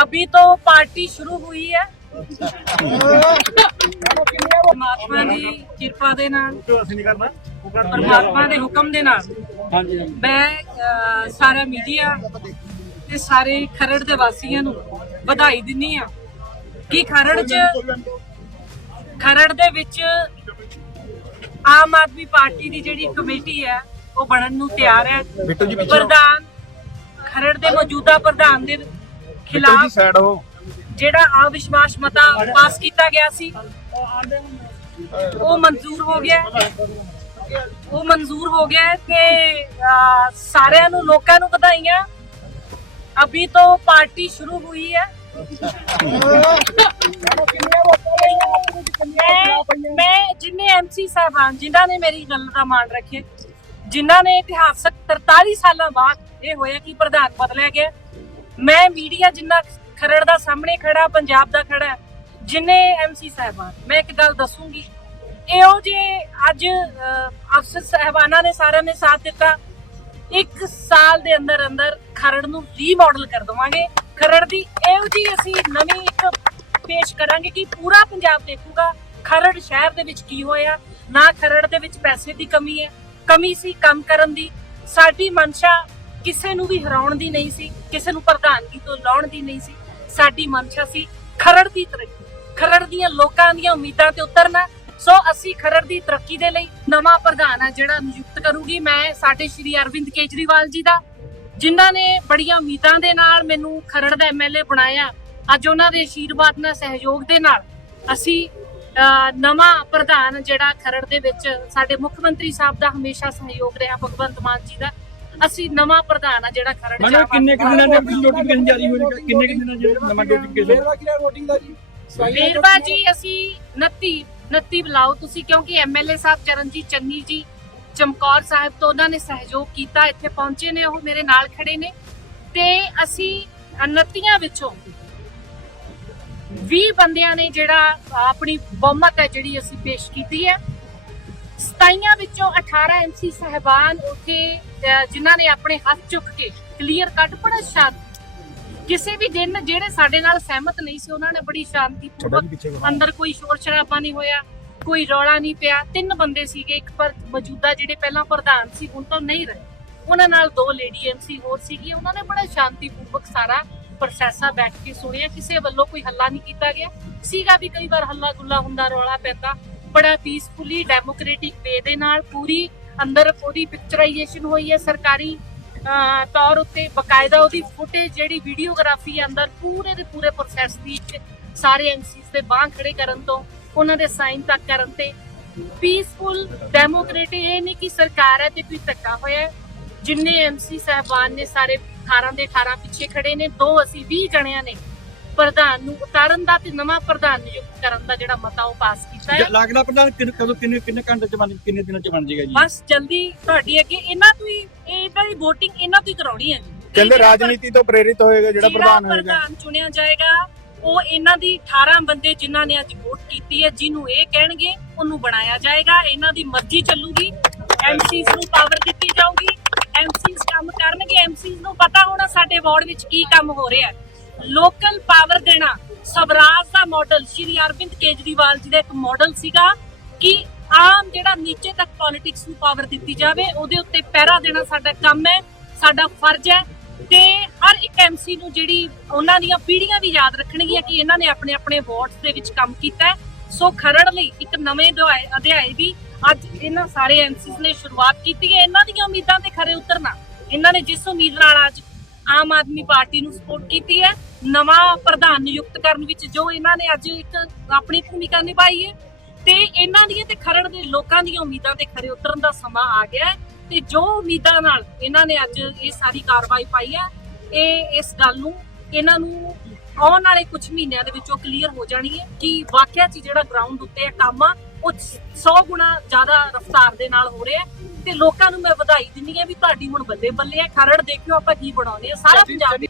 अभी तो पार्टी शुरू हुई है ਪਰਮਾਤਮਾ ਦੀ ਕਿਰਪਾ ਦੇ ਨਾਲ ਅਸੀਂ ਨਹੀਂ ਕਰਨਾ ਪਰਮਾਤਮਾ ਦੇ ਹੁਕਮ ਦੇ ਨਾਲ ਹਾਂਜੀ ਮੈਂ ਅਹ, ਸਾਰਾ ਮੀਡੀਆ ਤੇ ਸਾਰੇ ਖਰੜ ਦੇ ਵਾਸੀਆਂ ਨੂੰ ਵਧਾਈ ਦਿੰਨੀ ਆ ਕਿ ਖਰੜ 'ਚ ਖਰੜ ਦੇ ਵਿੱਚ ਆਮ ਆਦਮੀ ਪਾਰਟੀ ਦੀ ਜਿਹੜੀ ਕਮੇਟੀ ਹੈ ਉਹ ਬਣਨ ਨੂੰ ਤਿਆਰ ਹੈ ਬਿੱਟੂ ਜੀ ਪਿੱਛੇ ਪ੍ਰਧਾਨ ਖਰੜ ਦੇ ਮੌਜੂਦਾ ਪ੍ਰਧਾਨ ਦੇ ਬਿੱਟੂ ਜੀ ਖਿਲਾਫ ਸਾਈਡ ਹੋ ਜਿਹੜਾ ਅਵਿਸ਼ਵਾਸ ਮਤਾ ਪਾਸ ਕੀਤਾ ਗਿਆ ਸੀ ਉਹ ਮਨਜ਼ੂਰ ਹੋ ਗਿਆ। ਉਹ ਮਨਜ਼ੂਰ ਹੋ ਗਿਆ ਅਹ, ਸਾਰਿਆਂ ਨੂੰ ਲੋਕਾਂ ਨੂੰ ਵਧਾਈਆਂ। ਅਭੀ ਤੋਂ ਪਾਰਟੀ ਸ਼ੁਰੂ ਹੋਈ ਹੈ। ਮੈਂ ਮੈਂ ਜਿੰਨੇ ਐਮਸੀ ਸਾਹਿਬਾਨ ਜਿਨ੍ਹਾਂ ਨੇ ਮੇਰੀ ਗੱਲ ਦਾ ਮਾਣ ਰੱਖੇ ਜਿਨ੍ਹਾਂ ਨੇ ਇਤਿਹਾਸਕ 43 ਸਾਲਾਂ ਬਾਅਦ ਇਹ ਹੋਇਆ ਕਿ ਪ੍ਰਧਾਨ ਬਦਲਿਆ ਗਿਆ। ਮੈਂ ਮੀਡੀਆ ਜਿੰਨਾ ਖਰੜ ਦਾ ਸਾਹਮਣੇ ਖੜਾ ਪੰਜਾਬ ਦਾ ਖੜਾ ਹੈ, ਜਿੰਨੇ ਐਮਸੀ ਸਾਹਿਬਾਨ ਮੈਂ ਇੱਕ ਗੱਲ ਦੱਸੂਗੀ। ਇਹੋ ਜੇ ਅੱਜ ਅਫਸਰ ਸਾਹਿਬਾਨਾਂ ਨੇ ਸਾਰਿਆਂ ਨੇ ਸਾਥ ਦਿੱਤਾ ਇੱਕ ਸਾਲ ਦੇ ਅੰਦਰ ਅੰਦਰ ਖਰੜ ਨੂੰ ਰੀਮਾਡਲ ਕਰ ਦਵਾਂਗੇ। ਖਰੜ ਦੀ ਇਹੋ ਜੀ ਅਸੀਂ ਨਵੀਂ ਇੱਕ ਪੇਸ਼ ਕਰਾਂਗੇ ਕਿ ਪੂਰਾ ਪੰਜਾਬ ਦੇਖੂਗਾ ਖਰੜ ਸ਼ਹਿਰ ਦੇ ਵਿੱਚ ਕੀ ਹੋਇਆ ਨਾ ਖਰੜ ਦੇ ਵਿੱਚ ਪੈਸੇ ਦੀ ਕਮੀ ਹੈ। ਕਮੀ ਸੀ ਕੰਮ ਕਰਨ ਦੀ। ਸਾਡੀ ਮਨਸ਼ਾ ਕਿਸੇ ਨੂੰ ਵੀ ਹਰਾਉਣ ਦੀ ਨਹੀਂ ਸੀ, ਕਿਸੇ ਨੂੰ ਪ੍ਰਧਾਨਗੀ ਤੋਂ ਲਾਉਣ ਦੀ ਨਹੀਂ ਸੀ, ਸਾਡੀ ਮਨਸ਼ਾ ਸੀ ਖਰੜ ਦੀ ਤਰੱਕੀ, ਖਰੜ ਦੀਆਂ ਲੋਕਾਂ ਦੀਆਂ ਉਮੀਦਾਂ ਤੇ ਉਤਰਨਾ। ਸੋ ਅਸੀਂ ਖਰੜ ਦੀ ਤਰੱਕੀ ਦੇ ਲਈ ਨਵਾਂ ਪ੍ਰਧਾਨ ਆ ਜਿਹੜਾ ਨਿਯੁਕਤ ਕਰੂਗੀ। ਮੈਂ ਸਾਡੇ ਸ਼੍ਰੀ ਅਰਵਿੰਦ ਕੇਜਰੀਵਾਲ ਜੀ ਦਾ, ਜਿਨ੍ਹਾਂ ਨੇ ਬੜੀਆਂ ਉਮੀਦਾਂ ਦੇ ਨਾਲ ਮੈਨੂੰ ਖਰੜ ਦਾ ਐਮਐਲਏ ਬਣਾਇਆ। ਅੱਜ ਉਹਨਾਂ ਦੇ ਆਸ਼ੀਰਵਾਦ ਨਾਲ, ਸਹਿਯੋਗ ਦੇ ਨਾਲ ਅਸੀਂ ਨਵਾਂ ਪ੍ਰਧਾਨ ਜਿਹੜਾ ਖਰੜ ਦੇ ਵਿੱਚ ਸਾਡੇ ਮੁੱਖ ਮੰਤਰੀ ਸਾਹਿਬ ਦਾ ਹਮੇਸ਼ਾ ਸਹਿਯੋਗ ਰਿਹਾ, ਭਗਵੰਤ ਮਾਨ ਜੀ ਦਾ। ਅਸੀਂ ਨਵਾਂ ਪ੍ਰਧਾਨ ਆ ਜਿਹੜਾ ਖਰੜ ਆਵਾਂ। ਕਿੰਨੇ ਕਿ ਦਿਨਾਂ ਦੇ ਵਿੱਚ ਨੋਟੀਫਿਕੇਸ਼ਨ ਜਾਰੀ ਹੋਈ ਹੈ? ਕਿੰਨੇ ਕਿ ਦਿਨਾਂ ਦੇ ਨਵਾਂ ਨੋਟੀਫਿਕੇਸ਼ਨ ਵੇਰਵਾ ਜੀ ਅਸੀਂ 29 29 ਬੁਲਾਓ ਤੁਸੀਂ ਕਿਉਂਕਿ ਐਮਐਲਏ ਸਾਹਿਬ ਚਰਨਜੀਤ ਚੰਨੀ ਜੀ ਚਮਕੌਰ ਸਾਹਿਬ ਤੋਂ ਉਹਨਾਂ ਨੇ ਸਹਿਯੋਗ ਕੀਤਾ ਇੱਥੇ ਪਹੁੰਚੇ ਨੇ ਉਹ ਮੇਰੇ ਨਾਲ ਖੜੇ ਨੇ। ਤੇ ਅਸੀਂ 29 ਵਿੱਚੋਂ 20 ਬੰਦਿਆਂ ਨੇ ਜਿਹੜਾ ਆਪਣੀ ਬਹੁਮਤ ਹੈ ਜਿਹੜੀ ਅਸੀਂ ਪੇਸ਼ ਕੀਤੀ ਹੈ 27 ਵਿੱਚੋਂ 18 ਐਮਸੀ ਸਹਿਬਾਨ ਉੱਥੇ ਜਿਨ੍ਹਾਂ ਨੇ ਆਪਣੇ ਹੱਥ ਚੁੱਕ ਕੇ ਕਲੀਅਰ ਕੱਟ ਬੜਾ ਸ਼ਾਂਤ ਕਿਸੇ ਵੀ ਦਿਨ ਜਿਹੜੇ ਸਾਡੇ ਨਾਲ ਸਹਿਮਤ ਨਹੀਂ ਸੀ ਉਹਨਾਂ ਨੇ ਬੜੀ ਸ਼ਾਂਤੀਪੂਰਵਕ ਅੰਦਰ ਕੋਈ ਸ਼ੋਰ ਸ਼ਰਾਬਾ ਨਹੀਂ ਹੋਇਆ ਕੋਈ ਰੌਲਾ ਨਹੀਂ ਪਿਆ। ਤਿੰਨ ਬੰਦੇ ਸੀਗੇ ਇੱਕ ਪਰ ਮੌਜੂਦਾ ਜਿਹੜੇ ਪਹਿਲਾਂ ਪ੍ਰਧਾਨ ਸੀ ਹੁਣ ਤਾਂ ਨਹੀਂ ਰਹੇ। ਉਹਨਾਂ ਨਾਲ ਦੋ ਲੇਡੀ ਐਮਸੀ ਹੋਰ ਸੀਗੀ ਉਹਨਾਂ ਨੇ ਬੜਾ ਸ਼ਾਂਤੀਪੂਰਵਕ ਸਾਰਾ ਪ੍ਰੋਸੈਸਾ ਬੈਠ ਕੇ ਸੁਣਿਆ। ਕਿਸੇ ਵੱਲੋਂ ਕੋਈ ਹੱਲਾ ਨਹੀਂ ਕੀਤਾ ਗਿਆ। ਸੀਗਾ ਵੀ ਕਈ ਵਾਰ ਹੱਲਾ ਗੁੱਲਾ ਹੁੰਦਾ ਰੌਲਾ ਪੈਂਦਾ। ਬੜਾ ਪੀਸਫੁਲੀ ਡੈਮੋਕ੍ਰੈਟਿਕ ਵੇ ਦੇ ਨਾਲ ਪੂਰੀ ਅੰਦਰ ਉਹਦੀ ਪਿਕਚਰਾਈਜੇਸ਼ਨ ਹੋਈ ਹੈ ਸਰਕਾਰੀ ਤੌਰ ਉੱਤੇ ਬਕਾਇਦਾ ਉਹਦੀ ਫੁਟੇਜ ਜਿਹੜੀ ਵੀਡੀਓਗ੍ਰਾਫੀ ਅੰਦਰ ਪੂਰੇ ਦੇ ਪੂਰੇ ਪ੍ਰੋਸੈਸ ਦੀ ਸਾਰੇ ਐਮਸੀਸ ਦੇ ਬਾਹ ਖੜੇ ਕਰਨ ਤੋਂ, ਉਹਨਾਂ ਦੇ ਸਾਈਨ ਤੱਕ ਕਰਨ ਤੇ ਪੀਸਫੁਲ ਡੈਮੋਕ੍ਰੇਟਿਕ ਇਹ ਨਹੀਂ ਕਿ ਸਰਕਾਰ ਹੈ ਤੇ ਕੋਈ ਧੱਕਾ ਹੋਇਆ ਹੈ। ਜਿੰਨੇ ਐਮਸੀ ਸਹਿਬਾਨ ਨੇ ਸਾਰੇ 18 ਦੇ 18 ਪਿੱਛੇ ਖੜੇ ਨੇ, ਦੋ ਅਸੀਂ 20 ਜਣਿਆਂ ਨੇ ਪ੍ਰਧਾਨ ਨੂੰ ਉਤਾਰਨ ਦਾ ਤੇ ਨਵਾਂ ਪ੍ਰਧਾਨ ਨਿਯੁਕਤ ਕਰਨ ਦਾ ਜਿਹੜਾ ਮਤਾ ਉਹ ਪਾਸ ਕੀਤਾ ਹੈ। ਲੱਗਦਾ ਪ੍ਰਧਾਨ ਕਿੰਨੇ ਕਦੋਂ ਕਿੰਨੇ ਕਿੰਨੇ ਘੰਟੇ ਚ ਬਣ ਕਿੰਨੇ ਦਿਨਾਂ ਚ ਬਣ ਜਾਏਗਾ ਜੀ? ਬਸ ਜਲਦੀ ਤੁਹਾਡੀ ਅੱਗੇ ਇਹਨਾਂ ਤੋਂ ਹੀ ਇਹਨਾਂ ਦੀ VOTING ਇਹਨਾਂ ਤੋਂ ਹੀ ਕਰਾਉਣੀ ਹੈ ਜੀ। ਕਹਿੰਦੇ ਰਾਜਨੀਤੀ ਤੋਂ ਪ੍ਰੇਰਿਤ ਹੋਏਗਾ ਜਿਹੜਾ ਪ੍ਰਧਾਨ ਹੋਏਗਾ। ਪ੍ਰਧਾਨ ਚੁਣਿਆ ਜਾਏਗਾ ਉਹ ਇਹਨਾਂ ਦੀ 18 ਬੰਦੇ ਜਿਨ੍ਹਾਂ ਨੇ ਅੱਜ ਵੋਟ ਕੀਤੀ ਹੈ ਜਿਹਨੂੰ ਇਹ ਕਹਿਣਗੇ ਉਹਨੂੰ ਬਣਾਇਆ ਜਾਏਗਾ। ਇਹਨਾਂ ਦੀ ਮਰਜ਼ੀ ਚੱਲੂਗੀ। ਐਮਸੀਸ ਨੂੰ ਪਾਵਰ ਦਿੱਤੀ ਜਾਊਗੀ। ਐਮਸੀਸ ਕੰਮ ਕਰਨਗੇ। ਐਮਸੀਸ ਨੂੰ ਪਤਾ ਹੋਣਾ ਸਾਡੇ ਵਾਰਡ ਵਿੱਚ ਕੀ ਕੰਮ ਹੋ ਰਿਹਾ ਹੈ। ਲੋਕਲ ਪਾਵਰ ਦੇਣਾ ਸਵਰਾਜ ਦਾ ਮਾਡਲ ਸ਼੍ਰੀ ਅਰਵਿੰਦ ਕੇਜਰੀਵਾਲ ਜੀ ਦਾ ਇੱਕ ਮਾਡਲ ਸੀਗਾ ਕਿ ਆਮ ਜਿਹੜਾ ਨੀਚੇ ਤੱਕ ਪੋਲਿਟਿਕਸ ਨੂੰ ਪਾਵਰ ਦਿੱਤੀ ਜਾਵੇ, ਉਹਦੇ ਉੱਤੇ ਪਹਿਰਾ ਦੇਣਾ ਸਾਡਾ ਕੰਮ ਹੈ, ਸਾਡਾ ਫਰਜ਼ ਹੈ ਤੇ ਹਰ ਇੱਕ ਐਮਸੀ ਨੂੰ ਜਿਹੜੀ ਉਹਨਾਂ ਦੀਆਂ ਪੀੜ੍ਹੀਆਂ ਵੀ ਯਾਦ ਰੱਖਣਗੀਆਂ ਕਿ ਇਹਨਾਂ ਨੇ ਆਪਣੇ ਆਪਣੇ ਵਾਰਡਸ ਦੇ ਵਿੱਚ ਕੰਮ ਕੀਤਾ ਸੋ ਖਰੜ ਲਈ ਇੱਕ ਨਵੇਂ ਅਧਿਆਏ ਅਧਿਆਏ ਦੀ ਅੱਜ ਇਹਨਾਂ ਸਾਰੇ ਐਮਸੀਸ ਨੇ ਸ਼ੁਰੂਆਤ ਕੀਤੀ ਹੈ। ਇਹਨਾਂ ਦੀਆਂ ਉਮੀਦਾਂ ਤੇ ਖਰੇ ਉਤਰਨਾ, ਇਹਨਾਂ ਨੇ ਜਿਸ ਉਮੀਦ ਨਾਲ ਅੱਜ ਆਮ ਆਦਮੀ ਪਾਰਟੀ ਨੂੰ ਸਪੋਰਟ ਕੀਤੀ ਹੈ। ਨਵਾਂ ਪ੍ਰਧਾਨ ਨਿਯੁਕਤ ਕਰਨ ਵਿੱਚ ਜੋ ਇਹਨਾਂ ਨੇ ਅੱਜ ਇੱਕ ਆਪਣੀ ਭੂਮਿਕਾ ਨਿਭਾਈ ਹੈ। ਤੇ ਇਹਨਾਂ ਦੀਆਂ ਤੇ ਖਰੜ ਦੇ ਲੋਕਾਂ ਦੀਆਂ ਉਮੀਦਾਂ ਤੇ ਖਰੇ ਉਤਰਨ ਦਾ ਸਮਾਂ ਆ ਗਿਆ ਹੈ। ਤੇ ਜੋ ਉਮੀਦਾਂ ਨਾਲ ਇਹਨਾਂ ਨੇ ਅੱਜ ਇਹ ਸਾਰੀ ਕਾਰਵਾਈ ਪਾਈ ਹੈ, ਇਹ ਇਸ ਗੱਲ ਨੂੰ, ਇਹਨਾਂ ਨੂੰ ਆਉਣ ਵਾਲੇ ਕੁਝ ਮਹੀਨਿਆਂ ਦੇ ਵਿੱਚ ਉਹ ਕਲੀਅਰ ਹੋ ਜਾਣੀ ਹੈ ਕਿ ਵਾਕਿਆ ਚ ਜਿਹੜਾ ਗਰਾਊਂਡ ਉੱਤੇ ਇਹ ਕੰਮ ਆ, ਉਹ 100 ਗੁਣਾ ਜ਼ਿਆਦਾ ਰਫ਼ਤਾਰ ਦੇ ਨਾਲ ਹੋ ਰਿਹਾ ਹੈ। ਤੇ ਲੋਕਾਂ ਨੂੰ ਮੈਂ ਵਧਾਈ ਦਿੰਦੀ ਹਾਂ ਵੀ ਤੁਹਾਡੀ ਹੁਣ ਬੱਲੇ ਬੱਲੇ ਹੈ ਖਰੜ ਦੇਖਿਓ ਆਪਾਂ ਕੀ ਬਣਾਉਂਦੇ ਆ ਸਾਰਾ ਪੰਜਾਬ